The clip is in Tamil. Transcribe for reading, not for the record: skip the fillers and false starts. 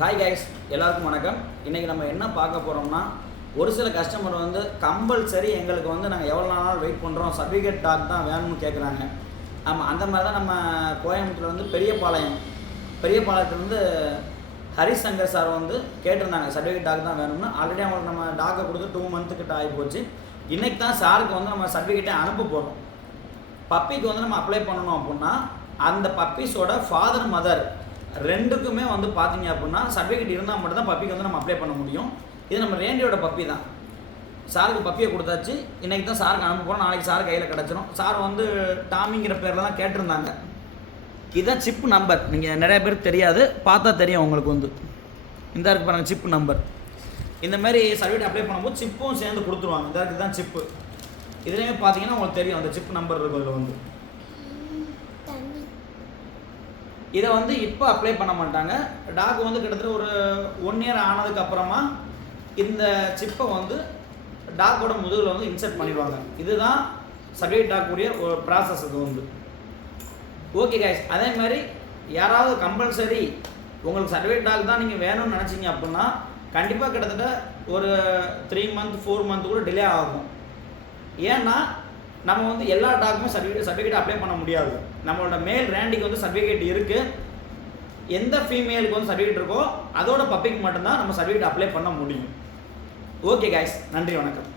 ஹாய் கைஸ், எல்லாருக்கும் வணக்கம். இன்றைக்கி நம்ம என்ன பார்க்க போகிறோம்னா, ஒரு சில கஸ்டமர் வந்து கம்பல்சரி எங்களுக்கு வந்து நாங்கள் எவ்வளோ நாள் வெயிட் பண்ணுறோம், சர்டிஃபிகேட் டாக் தான் வேணும்னு கேட்குறாங்க. ஆமாம், அந்த மாதிரி தான் நம்ம கோயம்புத்தூர் வந்து பெரியபாளையத்துலேருந்து ஹரிசங்கர் சார் வந்து கேட்டிருந்தாங்க சர்டிஃபிகேட் டாக் தான் வேணும்னு. ஆல்ரெடி அவங்களுக்கு நம்ம டாக்கை கொடுத்து 2 months கிட்ட ஆகி போச்சு. இன்றைக்கி தான் சாருக்கு வந்து நம்ம சர்டிஃபிகேட்டை அனுப்ப போகிறோம். பப்பிக்கு வந்து நம்ம அப்ளை பண்ணணும் அப்படின்னா அந்த பப்பீஸோட ஃபாதர் மதர் ரெண்டுக்குமே வந்து பார்த்தீங்க அப்படின்னா சர்டிஃபிகேட் இருந்தால் மட்டும் தான் பப்பிக்கு வந்து நம்ம அப்ளை பண்ண முடியும். இது நம்ம ரேண்டியோட பப்பி தான். சாருக்கு பப்பியை கொடுத்தாச்சு. இன்றைக்கி தான் சாருக்கு அனுப்ப போகிறோம். நாளைக்கு சார் கையில் கிடச்சிரும். சார் வந்து டாமிங்கிற பேரில் தான் கேட்டிருந்தாங்க. இதுதான் சிப் நம்பர். நீங்கள் நிறைய பேருக்கு தெரியாது, பார்த்தா தெரியும் உங்களுக்கு. வந்து இந்த இருக்கு பாருங்கள் சிப் நம்பர். இந்தமாரி சர்டிஃபிகேட் அப்ளை பண்ணும்போது சிப்பும் சேர்ந்து கொடுத்துருவாங்க. இந்த இருக்குது தான் சிப்பு. இதுலேயுமே பார்த்தீங்கன்னா உங்களுக்கு தெரியும் அந்த சிப் நம்பர் இருக்கும். இதில் வந்து இதை வந்து இப்போ அப்ளை பண்ண மாட்டாங்க. டாக் வந்து கிட்டத்தட்ட ஒரு 1 year ஆனதுக்கப்புறமா இந்த சிப்பை வந்து டாக்கோட முதுகில் வந்து இன்சர்ட் பண்ணிடுவாங்க. இதுதான் சர்டிஃபிகேட் டாக்குடைய ஒரு ப்ராசஸ். இது வந்து ஓகே கைஸ். அதே மாதிரி யாராவது கம்பல்சரி உங்களுக்கு சர்டிஃபிகேட் டாக் தான் நீங்கள் வேணும்னு நினச்சிங்க அப்படின்னா கண்டிப்பாக கிட்டத்தட்ட ஒரு 3 months 4 months கூட டிலே ஆகும். ஏன்னா நம்ம வந்து எல்லா டாக்குமே சர்டிஃபிகேட் அப்ளை பண்ண முடியாது. நம்மளோட மேல் ரேண்டிக்கு வந்து சர்டிஃபிகேட் இருக்குது. எந்த ஃபீமேலுக்கு வந்து சர்டிஃபிகேட் இருக்கோ அதோட பப்பிக்கு மட்டும்தான் நம்ம சர்டிஃபிகேட் அப்ளை பண்ண முடியும். ஓகே கைஸ், நன்றி, வணக்கம்.